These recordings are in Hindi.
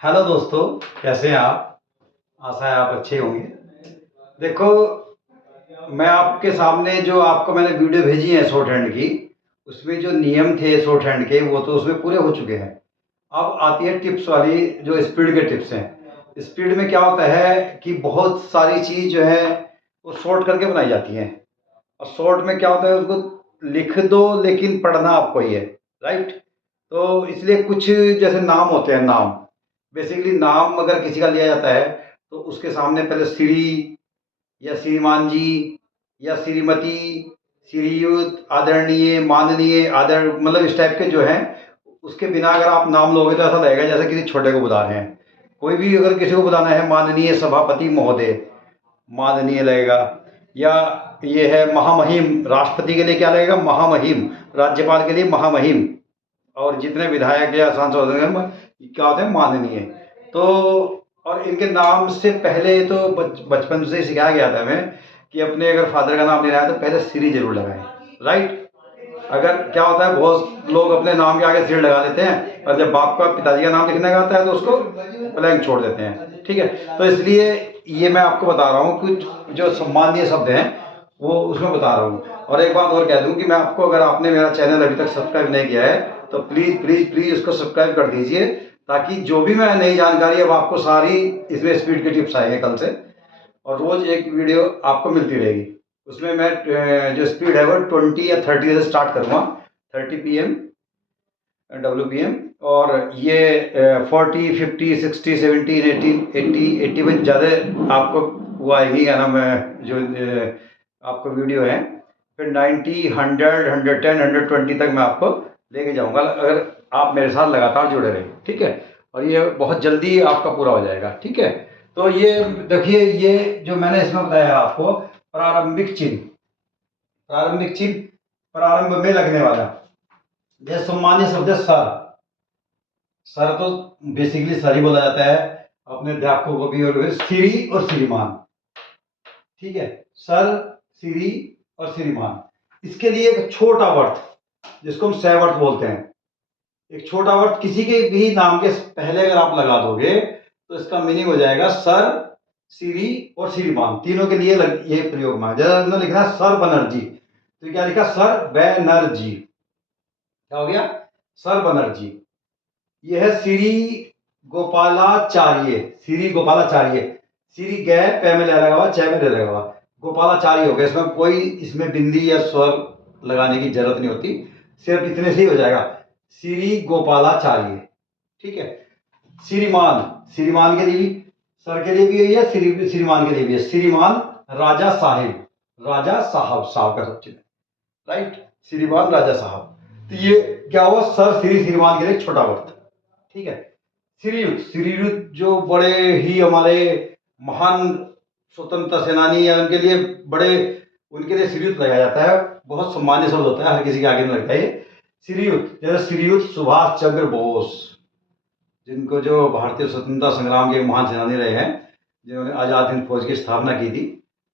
हेलो दोस्तों, कैसे हैं आप? आशा है आप अच्छे होंगे। देखो, मैं आपके सामने जो आपको मैंने वीडियो भेजी है शॉर्ट हैंड की, उसमें जो नियम थे शॉर्ट हैंड के वो तो उसमें पूरे हो चुके हैं। अब आती है टिप्स वाली, जो स्पीड के टिप्स हैं। स्पीड में क्या होता है कि बहुत सारी चीज़ जो है वो शॉर्ट करके बनाई जाती हैं। और शॉर्ट में क्या होता है, उसको लिख दो लेकिन पढ़ना आपको ही है। राइट। तो इसलिए कुछ जैसे नाम होते हैं, नाम बेसिकली नाम अगर किसी का लिया जाता है तो उसके सामने पहले श्री या श्रीमान जी या श्रीमती, श्रीयुत, आदरणीय, माननीय, आदर मतलब इस टाइप के जो हैं, उसके बिना अगर आप नाम लोगे तो ऐसा लगेगा जैसे किसी छोटे को बुला रहे हैं। कोई भी अगर किसी को बुलाना है, माननीय सभापति महोदय, माननीय लगेगा। या ये है महामहिम, राष्ट्रपति के लिए क्या लगेगा? महामहिम। राज्यपाल के लिए महामहिम। और जितने विधायक या सांसद हैं क्या होते हैं? माननीय। तो और इनके नाम से पहले तो बचपन से सिखाया गया था हमें कि अपने अगर फादर का नाम लेना है तो पहले श्री जरूर लगाएं। राइट। अगर क्या होता है, बहुत लोग अपने नाम के आगे श्री लगा देते हैं और जब बाप का, पिताजी का नाम लिखने का आता है तो उसको ब्लैंक छोड़ देते हैं। ठीक है। तो इसलिए ये मैं आपको बता रहा हूँ कि जो सम्मानीय शब्द हैं वो उसमें बता रहा हूँ। और एक बात और कह दूँ कि मैं आपको, अगर आपने मेरा चैनल अभी तक सब्सक्राइब नहीं किया है तो प्लीज़ प्लीज़ प्लीज़ उसको सब्सक्राइब कर दीजिए, ताकि जो भी मैं नई जानकारी है वो आपको सारी इसमें स्पीड के टिप्स आएंगे कल से। और रोज़ एक वीडियो आपको मिलती रहेगी। उसमें मैं जो स्पीड है वो 20 या 30 से स्टार्ट करूँगा। 30 PM WPM। और ये 40, 50, 60, 70, 80 में ज़्यादा आपको वो आएगी, क्या नाम है, जो आपको वीडियो है। फिर 90, 100, 110, 120 तक मैं आपको लेके जाऊंगा, अगर आप मेरे साथ लगातार जुड़े रहे। ठीक है। और ये बहुत जल्दी आपका पूरा हो जाएगा। ठीक है। तो ये देखिए, ये जो मैंने इसमें बताया आपको, प्रारंभिक चिन्ह। प्रारंभिक चिन्ह प्रारंभ में लगने वाला, जैसे सम्मान्य शब्द है सर। सर तो बेसिकली सर ही बोला जाता है अपने अध्यापकों को भी, और श्री और श्रीमान। ठीक है। सर, श्री और श्रीमान। इसके लिए एक छोटा वर्त, जिसको हम सैवर्त बोलते हैं, एक छोटा वर्त किसी के भी नाम के पहले अगर आप लगा दोगे तो इसका मीनिंग हो जाएगा सर, श्री और श्रीमान, तीनों के लिए ये प्रयोग में। जैसे लिखना है सर बनर्जी, तो क्या लिखा? सर बैनर्जी। क्या हो गया? सर बनर्जी। यह है श्री गोपालाचार्य। श्री गोपालाचार्य। श्री गै पै में लगा हुआ, च में लगा हुआ, गोपालाचार्य हो गया। इसमें कोई इसमें बिंदी या स्वर लगाने की जरूरत नहीं होती, सिर्फ इतने से ही हो जाएगा, श्री गोपालाचार्य। ठीक है। श्रीमान, श्रीमान के लिए भी, सर के लिए भी यही है, श्रीमान के लिए भी है। श्रीमान राजा साहिब, राजा साहब, साहब का सब चीज। राइट। श्रीमान राजा साहब। तो ये क्या हुआ? सर, श्री, श्रीमान के लिए छोटा वर्त। ठीक है। श्रीयुत, श्रीयुत जो बड़े ही हमारे महान स्वतंत्रता सेनानी है उनके लिए, बड़े उनके लिए श्रीयुत लगाया जाता है। बहुत सम्मान्य शब्द होता है, हर किसी के आगे में लगता है ये श्रीयुत। जैसे श्रीयुत सुभाष चंद्र बोस, जिनको, जो भारतीय स्वतंत्रता संग्राम के महान सेनानी रहे हैं, जिन्होंने आज़ाद हिंद फौज की स्थापना की थी,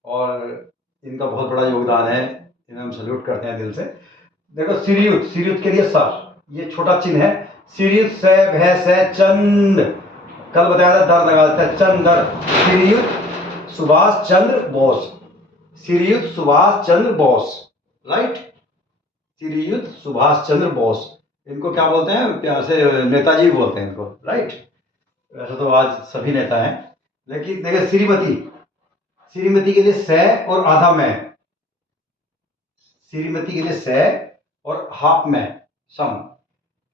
और इनका बहुत बड़ा योगदान है, इन्हें हम सल्यूट करते हैं दिल से। देखो, श्रीयुत, श्रीयुत के लिए सर, ये छोटा चिन्ह है। श्रीयुत से भय से चंद, कल बताया था दर लगा देता है, चंदर। श्रीयुत सुभाष चंद्र बोस, श्रीयुत सुभाष चंद्र बोस। राइट। श्रीयुत सुभाष चंद्र बोस, इनको क्या बोलते हैं प्यार से? नेताजी बोलते हैं इनको। राइट। वैसे तो आज सभी नेता हैं, लेकिन देखिए श्रीमती, श्रीमती के लिए से और आधा में, श्रीमती के लिए से और हाफ में सम।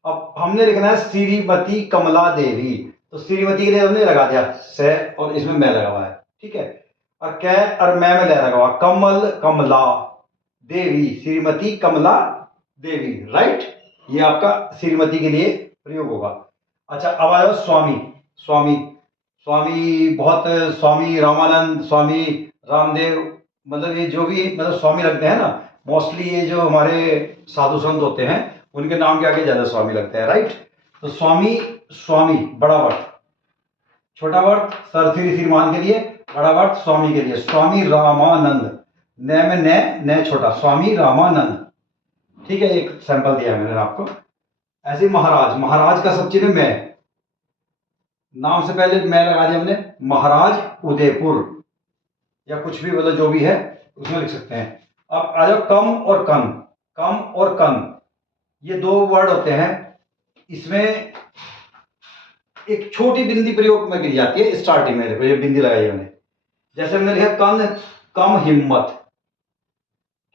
अब हमने लिखना है श्रीमती कमला देवी, तो श्रीमती के लिए हमने लगा दिया से और इसमें मैं लगा हुआ है। ठीक है। और कै और मैं में लगा हुआ, कमल कमला देवी, श्रीमती कमला देवी। राइट। ये आपका श्रीमती के लिए प्रयोग होगा। अच्छा, अब आया स्वामी। स्वामी, स्वामी बहुत, स्वामी रामानंद, स्वामी रामदेव, मतलब ये जो भी मतलब स्वामी लगते हैं ना, मोस्टली ये जो हमारे साधु संत होते हैं उनके नाम के आगे ज्यादा स्वामी लगते हैं। राइट। तो स्वामी, स्वामी बड़ा वर्त, छोटा वर्त सर श्री श्रीमान के लिए, बड़ा वर्त स्वामी के लिए। स्वामी रामानंद, न में न छोटा, स्वामी रामानंद। ठीक है। एक सैंपल दिया है मैंने आपको। ऐसे महाराज, महाराज का सब चिन्ह में, नाम से पहले मैं लगा दिया हमने महाराज उदयपुर, या कुछ भी मतलब जो भी है उसमें लिख सकते हैं। अब आ जाओ कम और कन। कम और कन ये दो वर्ड होते हैं, इसमें एक छोटी बिंदी प्रयोग में की जाती है स्टार्टिंग में। देखो ये बिंदी लगाई है मैंने, जैसे हमने लिखा कन कम हिम्मत,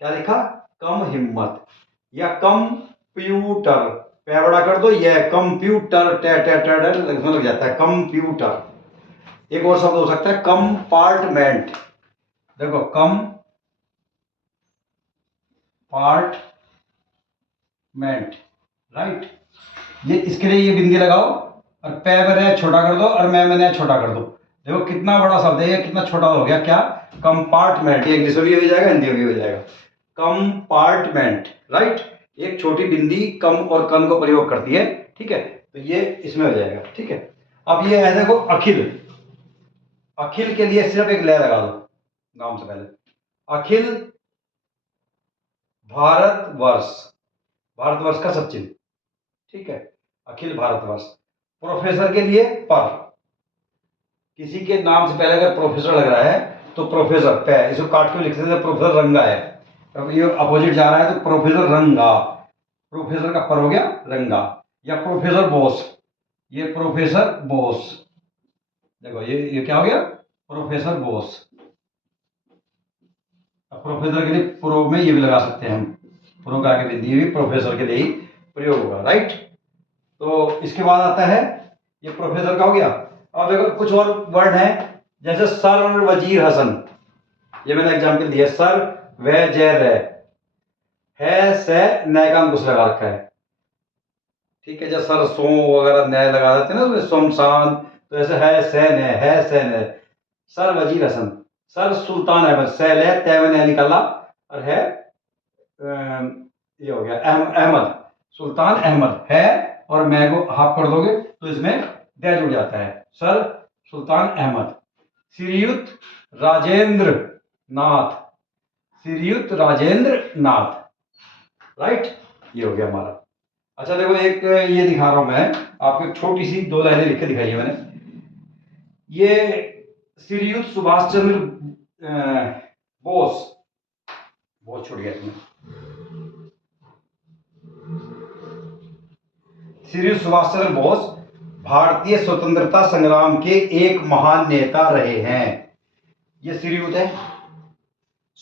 क्या लिखा कम हिम्मत, या कंप्यूटर, पै बड़ा कर दो, यह कंप्यूटर टे टे टे लग जाता है कंप्यूटर। एक और शब्द हो सकता है कंपार्टमेंट, देखो कंपार्टमेंट, राइट। ये इसके लिए ये बिंदी लगाओ और पै में छोटा कर दो और मैं मैंने छोटा कर दो। देखो कितना बड़ा शब्द है ये, कितना छोटा हो गया, क्या कंपार्टमेंट। ये इंग्लिश में भी हो जाएगा, हिंदी में भी हो जाएगा, कंपार्टमेंट, राइट। एक छोटी बिंदी कम और कन को प्रयोग करती है, ठीक है, तो ये इसमें हो जाएगा, ठीक है। अब ये है देखो अखिल। अखिल के लिए सिर्फ एक लय लगा दो नाम से पहले, अखिल भारतवर्ष, भारतवर्ष का सब चिन्ह, ठीक है, अखिल भारतवर्ष। प्रोफेसर के लिए पर, किसी के नाम से पहले अगर प्रोफेसर लग रहा है तो प्रोफेसर पे, इसको काट के लिख सकते हैं प्रोफेसर रंगा है, अब ये अपोजिट जा रहा है तो प्रोफेसर रंगा, प्रोफेसर का पर हो गया रंगा। या प्रोफेसर बोस, ये प्रोफेसर बोस, देखो ये क्या हो गया प्रोफेसर बोस। अब प्रोफेसर के लिए प्रो में ये भी लगा सकते हैं हम, प्रो का आगे बिंदी भी प्रोफेसर के लिए ही प्रयोग होगा, राइट। तो इसके बाद आता है ये प्रोफेसर का हो गया। अब देखो कुछ और वर्ड हैं, जैसे सर वजीर हसन, ये मैंने एग्जांपल दिया, सर व जैर है से नए का अंकुश लगा रखा है, ठीक है। जैसे सर सो वगैरह नए लगा देते हैं ना सोमसान, तो ऐसे है से न। सर वजीर हसन, सर सुल्तान अहमद, सैल है तय मैंने निकाला और है ये हो गया अहमद, सुल्तान अहमद है, और मैं को हाफ कर दोगे तो इसमें दे जुड़ जाता है, सर सुल्तान अहमद। श्रीयुत राजेंद्र नाथ, श्रीयुत राजेंद्र नाथ, राइट, ये हो गया हमारा। अच्छा देखो एक ये दिखा रहा हूं मैं आपको, एक छोटी सी दो लाइनें लिख के दिखाई है मैंने। ये श्रीयुत सुभाष चंद्र बोस, बहुत छूट गया इसमें, श्री सुभाष चंद्र बोस भारतीय स्वतंत्रता संग्राम के एक महान नेता रहे हैं। ये श्रीयुत है,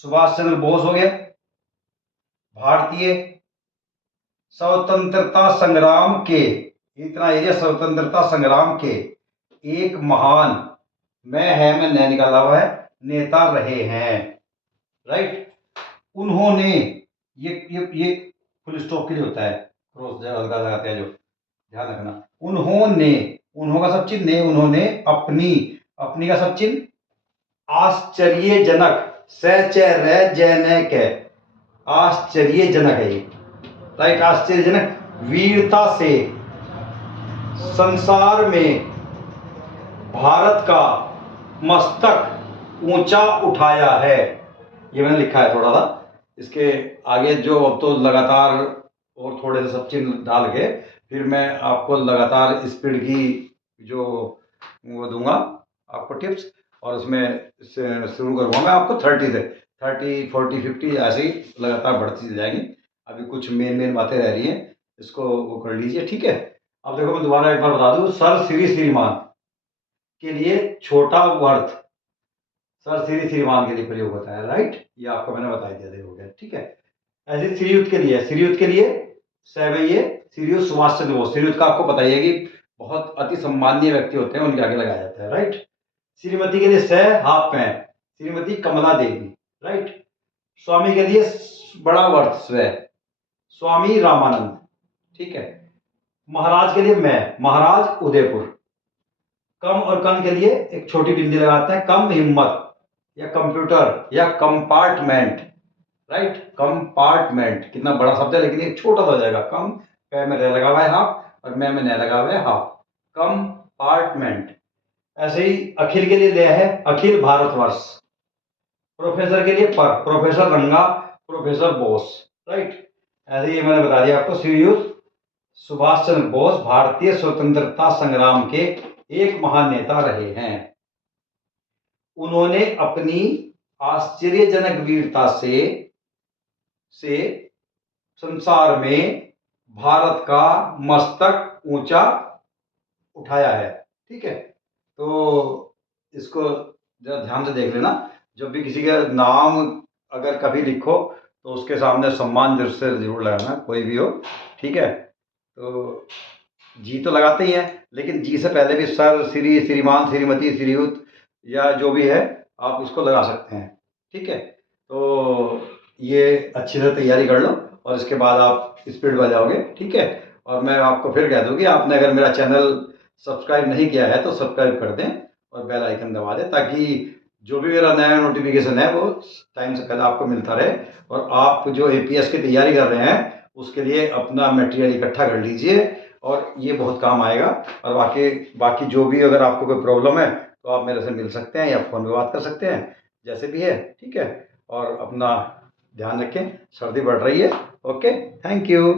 सुभाष चंद्र बोस हो गया, भारतीय स्वतंत्रता संग्राम के, इतना एरिया स्वतंत्रता संग्राम के एक महान, मैं निकाला हुआ है, नेता रहे हैं, राइट। उन्होंने, ये फुल स्टॉप के लिए होता है, क्रॉस लगाते हैं जो, ध्यान रखना। उन्होंने, उन्हों का सब चिन्ह ने, उन्होंने अपनी, अपनी का सब चिन्ह आश्चर्यजनक, आश्चर्यजनक है ये, राइट, आश्चर्यजनक वीरता से संसार में भारत का मस्तक ऊंचा उठाया है। ये मैंने लिखा है थोड़ा सा, इसके आगे जो अब तो लगातार और थोड़े से सब चिन्ह डाल के फिर मैं आपको लगातार स्पीड की जो वो दूंगा आपको टिप्स, और उसमें शुरू करूँगा मैं आपको 30 से 30 40 50 ऐसे ही लगातार बढ़ती चली जाएंगी। अभी कुछ मेन बातें रह रही हैं, इसको वो कर लीजिए, ठीक है। अब देखो मैं दोबारा एक बार बता दूं, सर श्री श्रीमान के लिए छोटा अर्थ, सर श्री श्रीमान के लिए प्रयोग होता है, राइट, ये आपको मैंने बता दिया, देखो गया, ठीक है। ऐसे श्रीयुत के लिए, श्रीयुत के लिए ये श्रीयुत सुभाष चंद्र बोस, श्रीयुत का आपको पता ही है कि बहुत अति सम्मानीय व्यक्ति होते हैं, उनके आगे लगाया जाता है, राइट। श्रीमती के लिए हाफ में श्रीमती कमला देवी, राइट। स्वामी के लिए बड़ा वर्थ स्वामी रामानंद, ठीक है। महाराज के लिए मैं, महाराज उदयपुर। कम और कन के लिए एक छोटी बिंदी लगाते हैं, कम हिम्मत, या कंप्यूटर, या कंपार्टमेंट, राइट, कंपार्टमेंट कितना बड़ा शब्द है लेकिन एक छोटा सा हो जाएगा, कम पे में लगा हुआ है हाफ और मैं में लगा हुआ है हाफ, कंपार्टमेंट। ऐसे ही अखिल के लिए लिया है अखिल भारतवर्ष, प्रोफेसर के लिए पर, प्रोफेसर रंगा, प्रोफेसर बोस, राइट। ऐसे ही मैंने बता दिया आपको, श्रीयुत सुभाष चंद्र बोस भारतीय स्वतंत्रता संग्राम के एक महान नेता रहे हैं। उन्होंने अपनी आश्चर्यजनक वीरता से संसार में भारत का मस्तक ऊंचा उठाया है। ठीक है, तो इसको जरा ध्यान से देख लेना। जब भी किसी का नाम अगर कभी लिखो तो उसके सामने सम्मान से जरूर लगाना, कोई भी हो। ठीक है, तो जी तो लगाते ही हैं, लेकिन जी से पहले भी सर, श्री, श्रीमान, श्रीमती, श्रीयुत या जो भी है आप उसको लगा सकते हैं। ठीक है, तो ये अच्छी तरह तैयारी कर लो और इसके बाद आप स्पीड बजाओगे। ठीक है, और मैं आपको फिर कह दूँ कि आपने अगर मेरा चैनल सब्सक्राइब नहीं किया है तो सब्सक्राइब कर दें और बेल आइकन दबा दें, ताकि जो भी मेरा नया नोटिफिकेशन है वो टाइम से पहले आपको मिलता रहे। और आप जो एपीएस की तैयारी कर रहे हैं उसके लिए अपना मटेरियल इकट्ठा कर लीजिए और ये बहुत काम आएगा। और बाकी जो भी अगर आपको कोई प्रॉब्लम है तो आप मेरे से मिल सकते हैं या फ़ोन पे बात कर सकते हैं, जैसे भी है। ठीक है, और अपना ध्यान रखें, सर्दी बढ़ रही है। Okay, thank you.